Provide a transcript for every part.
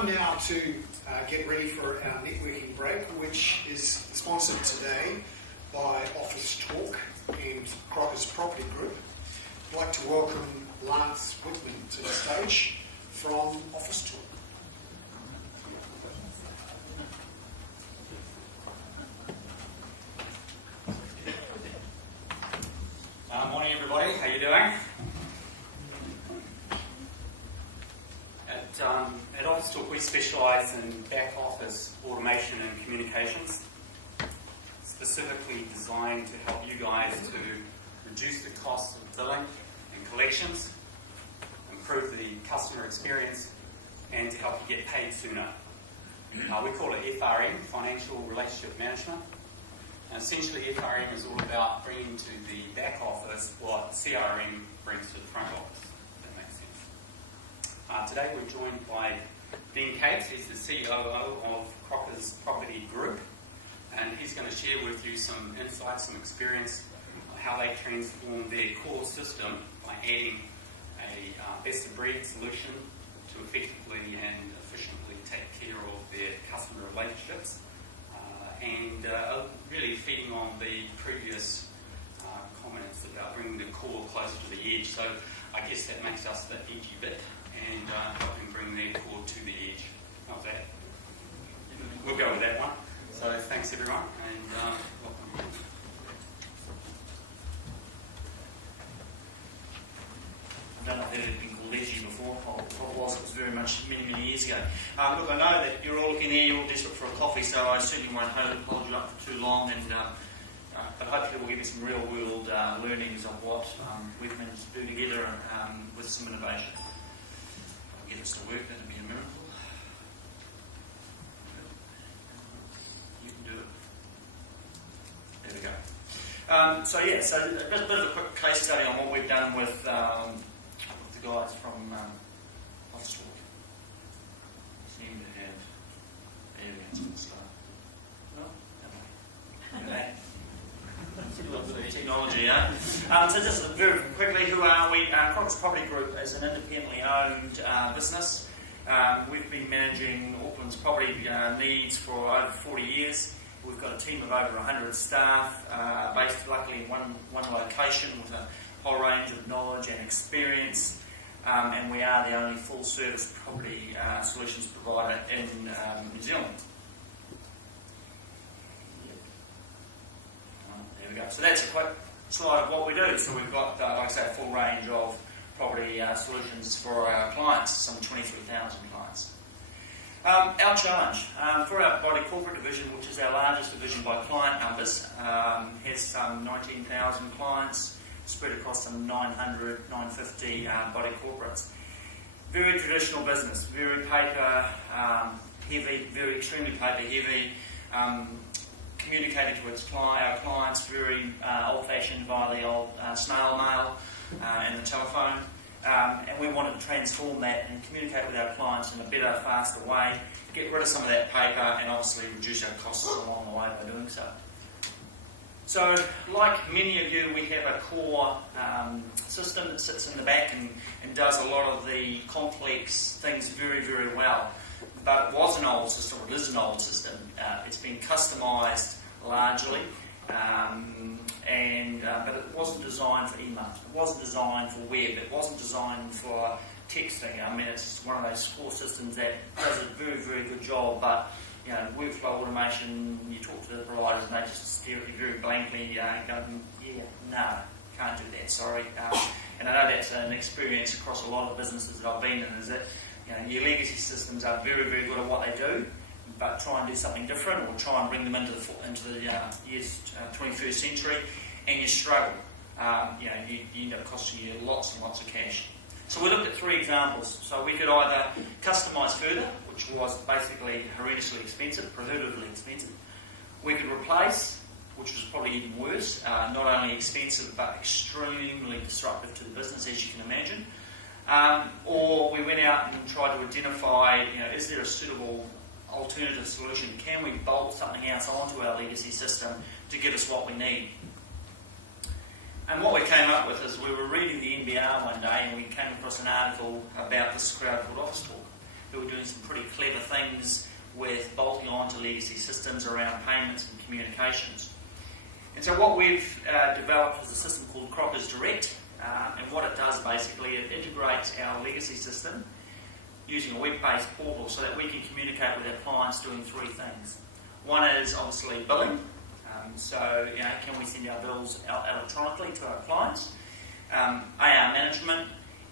time now to get ready for our networking break, which is sponsored today by OfficeTorque and Crockers Property Group. I'd like to welcome Lance Whitman to the stage from OfficeTorque. Morning everybody, how you doing? At OfficeTorque we specialise in back office automation and communications, specifically designed to help you guys to reduce the cost of billing and collections, improve the customer experience, and to help you get paid sooner. We call it FRM, Financial Relationship Management. And essentially, FRM is all about bringing to the back office what CRM brings to the front office, if that makes sense. Today we're joined by Dean Cates. He's the COO of Crockers Property Group, and he's going to share with you some insights, some experience on how they transform their core system by adding a best-of-breed solution to effectively and efficiently take care of their customer relationships. And really feeding on the previous comments about bringing the core closer to the edge. So I guess that makes us the edgy bit and helping bring their core to the edge. How's that? We'll go with that one. So thanks everyone and welcome. I don't know if they've been called edgy before. It was very much many years ago. Look, I know that you're all looking there, you're all desperate for a coffee, so I certainly won't hold you up for too long, and but hopefully we'll give you some real-world learnings of what we've managed to do together with some innovation. I'll get this to work, that'll be a miracle. You can do it. There we go. So a bit of a quick case study on what we've done with the guys from OfficeTorque. Seem to have aliens on the slide. No? Okay. Technology, eh? So just very quickly, who are we? Crockers Property Group is an independently owned business. We've been managing Auckland's property needs for over 40 years. We've got a team of over 100 staff, based luckily in one location with a whole range of knowledge and experience. And we are the only full-service property solutions provider in New Zealand. There we go. So that's a quick slide of what we do. So we've got, like I say, a full range of property solutions for our clients, some 23,000 clients. Our challenge for our body corporate division, which is our largest division by client numbers, has some 19,000 clients, spread across some 900, 950 body corporates. Very traditional business, very paper heavy, very extremely paper heavy, communicating to our clients very old-fashioned via the old snail mail and the telephone. And we wanted to transform that and communicate with our clients in a better, faster way, get rid of some of that paper and obviously reduce our costs along the way by doing so. So, like many of you, we have a core system that sits in the back and does a lot of the complex things very, very well. But it was an old system, or it is an old system. It's been customised largely, but it wasn't designed for email. It wasn't designed for web. It wasn't designed for texting. I mean, it's one of those core systems that does a very, very good job, but you know, workflow automation, you talk to the providers and they just stare at you very blankly, going, yeah, no, can't do that, sorry. And I know that's an experience across a lot of businesses that I've been in, is that your legacy systems are very, very good at what they do, but try and do something different or try and bring them into the year's 21st century, and you struggle. You end up costing you lots and lots of cash. So we looked at three examples. So we could either customise further, which was basically horrendously expensive, prohibitively expensive. We could replace, which was probably even worse, not only expensive but extremely disruptive to the business, as you can imagine. Or we went out and tried to identify, is there a suitable alternative solution? Can we bolt something else onto our legacy system to give us what we need? And what we came up with is we were reading the NBR one day and we came across an article about this crowd called OfficeTorque. who are doing some pretty clever things with bolting on to legacy systems around payments and communications. And so what we've developed is a system called Crockers Direct, and what it does basically, it integrates our legacy system using a web-based portal so that we can communicate with our clients doing three things. One is obviously billing, so can we send our bills out electronically to our clients, AR management,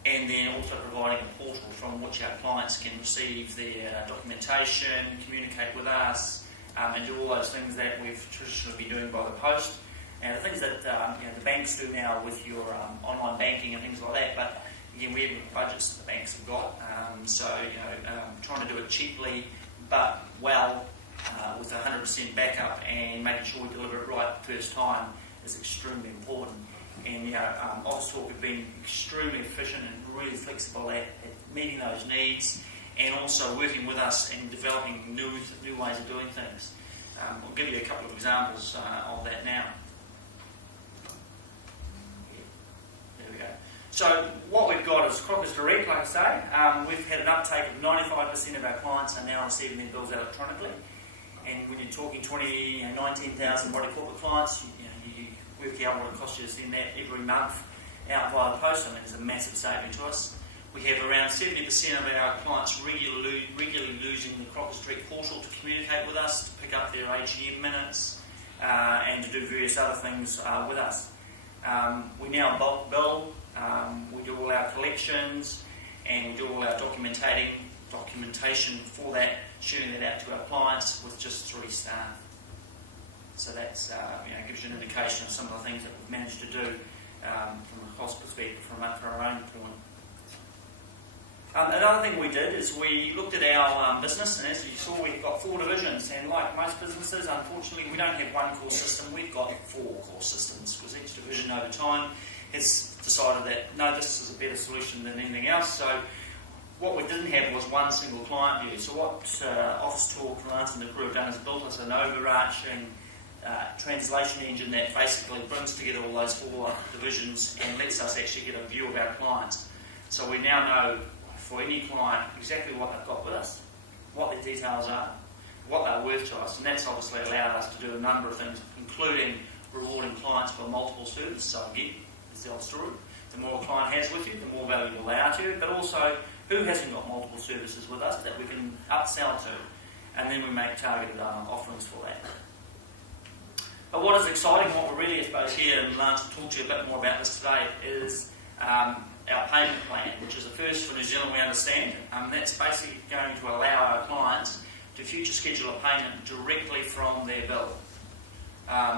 and then also providing a portal from which our clients can receive their documentation, communicate with us, and do all those things that we've traditionally been doing by the post. And the things that the banks do now with your online banking and things like that, but again, we haven't got budgets that the banks have got, trying to do it cheaply but well with 100% backup and making sure we deliver it right the first time is extremely important. And OfficeTorque have been extremely efficient and really flexible at meeting those needs, and also working with us and developing new ways of doing things. I'll give you a couple of examples of that now. There we go. So what we've got is Crockers Direct, like I say. We've had an uptake of 95% of our clients are now receiving their bills electronically. And when you're talking 19,000 body corporate clients, you work out what it costs you to send that every month out via the post. I mean, it's a massive saving to us. We have around 70% of our clients regularly using the Crockers Direct portal to communicate with us, to pick up their AGM minutes, and to do various other things with us. We now bulk bill, we do all our collections, and we do all our documentation for that, shooting that out to our clients with just 3 staff. So that's gives you an indication of some of the things that we've managed to do from a cost perspective from our own point. Another thing we did is we looked at our business, and as you saw, we've got 4 divisions, and like most businesses, unfortunately, we don't have one core system, we've got 4 core systems, because each division over time has decided that, no, this is a better solution than anything else. So what we didn't have was one single client view. So what OfficeTorque and the group have done is built us an overarching translation engine that basically brings together all those 4 divisions and lets us actually get a view of our clients. So we now know for any client exactly what they've got with us, what their details are, what they're worth to us, and that's obviously allowed us to do a number of things, including rewarding clients for multiple services. So again, it's the old story. The more a client has with you, the more value you allow to, but also who hasn't got multiple services with us that we can upsell to, and then we make targeted offerings for that. But what is exciting, what we're really, I suppose, here, and Lance will talk to you a bit more about this today, is our payment plan, which is a first for New Zealand, we understand. That's basically going to allow our clients to future schedule a payment directly from their bill.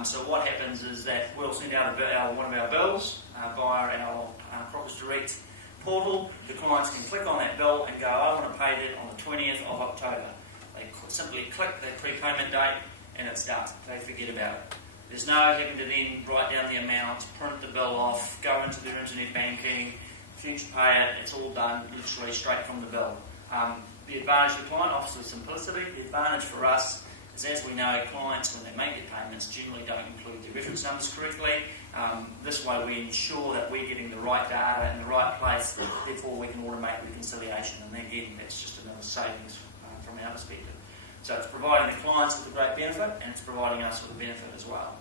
So what happens is that we'll send out one of our bills via our Crockers Direct portal. The clients can click on that bill and go, I want to pay that on the 20th of October. They simply click that prepayment date and it's done. They forget about it. There's no having to then write down the amount, print the bill off, go into their internet banking, future pay it. It's all done literally straight from the bill. The advantage for the client, obviously simplicity. The advantage for us is, as we know, clients, when they make their payments, generally don't include their reference numbers correctly. This way we ensure that we're getting the right data in the right place, therefore we can automate reconciliation, and again, that's just another savings from our perspective. So it's providing the clients with a great benefit, and it's providing us with a benefit as well.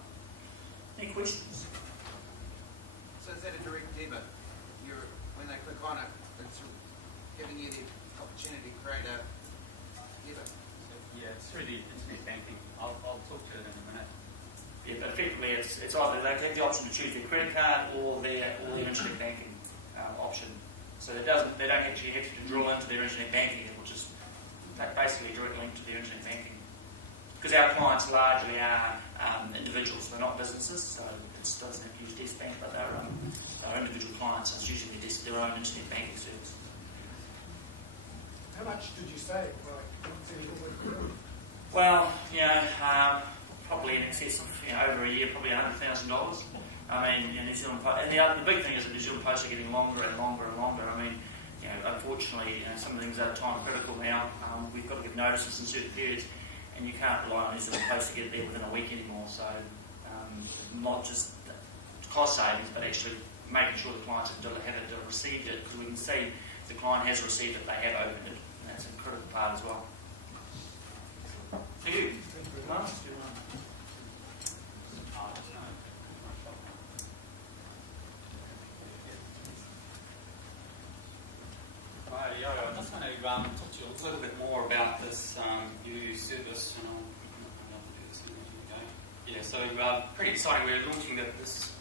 Any questions? So is that a direct debit? When they click on it, it's giving you the opportunity to create a debit? Yeah, it's through the internet banking. I'll talk to it in a minute. Yeah, but effectively it's either they have the option to choose their credit card or their internet banking option. So they don't actually have to drill into their internet banking, which is basically a direct link to their internet banking. Because our clients largely are individuals, they're not businesses, so it doesn't have to use desk bank, but they're individual clients, so it's usually their own internet banking service. How much did you save? Well, probably in excess of, over a year, probably $100,000. I mean, New Zealand Post, and the big thing is that New Zealand Post are getting longer and longer and longer. I mean, unfortunately, some of the things are time critical now. We've got to give notices in certain periods, and you can't rely on New Zealand Post to get there within a week anymore. So, not just cost savings, but actually making sure the clients have received it, because we can see if the client has received it, they have opened it. that's a critical part as well. Thank you. Right, yeah, I just want to talk to you a little bit more about this new service. Yeah, so pretty exciting. We're launching it this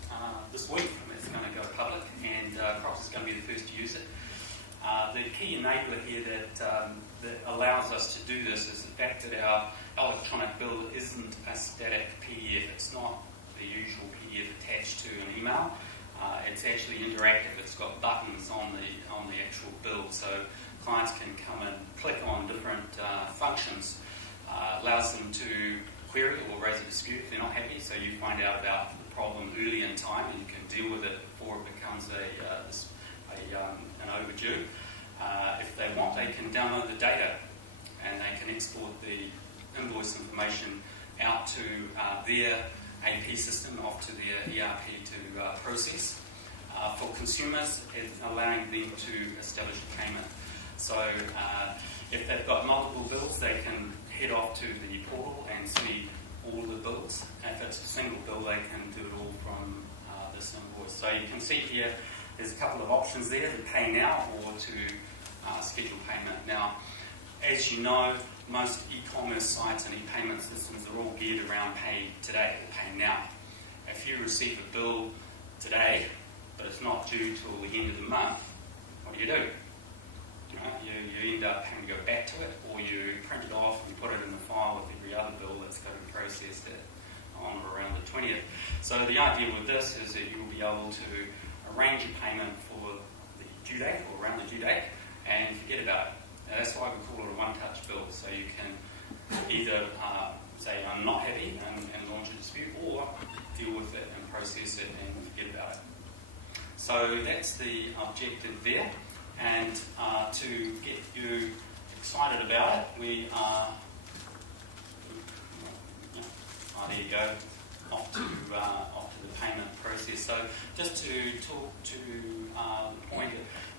week. It's going to go public, and Crockers is going to be the first to use it. The key enabler here that allows us to do this is the fact that our electronic bill isn't a static PDF. It's not the usual PDF attached to an email. It's actually interactive. It's got buttons on the actual bill, so clients can come and click on different functions. Allows them to query or raise a dispute if they're not happy. So you find out about the problem early in time, and you can deal with it before it becomes an overdue. If they want, they can download the data, and they can export the invoice information out to their AP system, off to their ERP to process. For consumers, it's allowing them to establish a payment. So if they've got multiple bills, they can head off to the portal and see all the bills. If it's a single bill, they can do it all from this invoice. So you can see here, there's a couple of options there, to pay now or to schedule payment. Now, as you know, most e-commerce sites and e-payment systems are all geared around pay today or pay now. If you receive a bill today, but it's not due till the end of the month, what do? You end up having to go back to it, or you print it off and put it in the file with every other bill that's got to be processed on or around the 20th. So the idea with this is that you'll be able to arrange a payment for the due date or around the due date and forget about it. Now, that's why we call it a one-touch bill. So you can either say, I'm not happy and launch a dispute, or deal with it and process it and forget about it. So that's the objective there. And to get you excited about it, we are, there you go, off to the payment process. So just to talk to the point,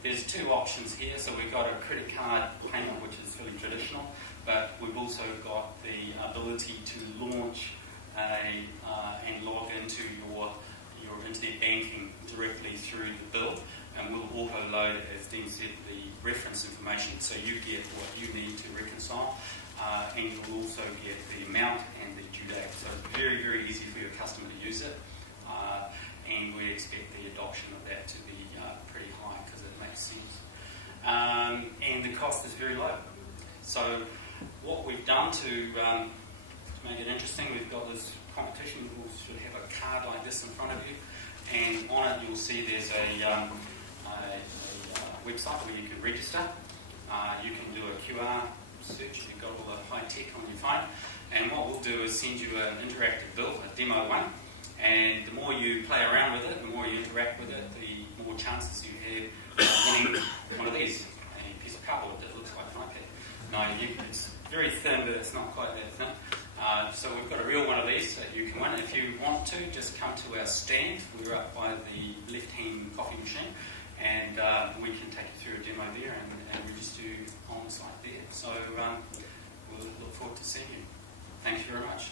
there's two options here. So we've got a credit card payment, which is fairly traditional, but we've also got the ability to launch and log into your internet banking directly through the bill, and we'll auto-load, as Dean said, the reference information, so you get what you need to reconcile, and you'll also get the amount and the due date. So very, very easy for your customer to use it, and we expect the adoption of that to be pretty high because it makes sense. And the cost is very low. So what we've done to make it interesting, we've got this competition. We'll sort of have a card like this in front of you, and on it you'll see there's a website where you can register. You can do a QR search. You've got all the high tech on your phone, and what we'll do is send you an interactive bill, a demo one, and the more you play around with it, the more you interact with it, the more chances you have of winning one of these, a piece of cardboard that looks like an iPad. No, it's very thin, but it's not quite that thin. So we've got a real one of these that you can win. If you want to, just come to our stand. We're up by the left-hand coffee machine, and we can take you through a demo there and register you on the site there. So we'll look forward to seeing you. Thank you very much.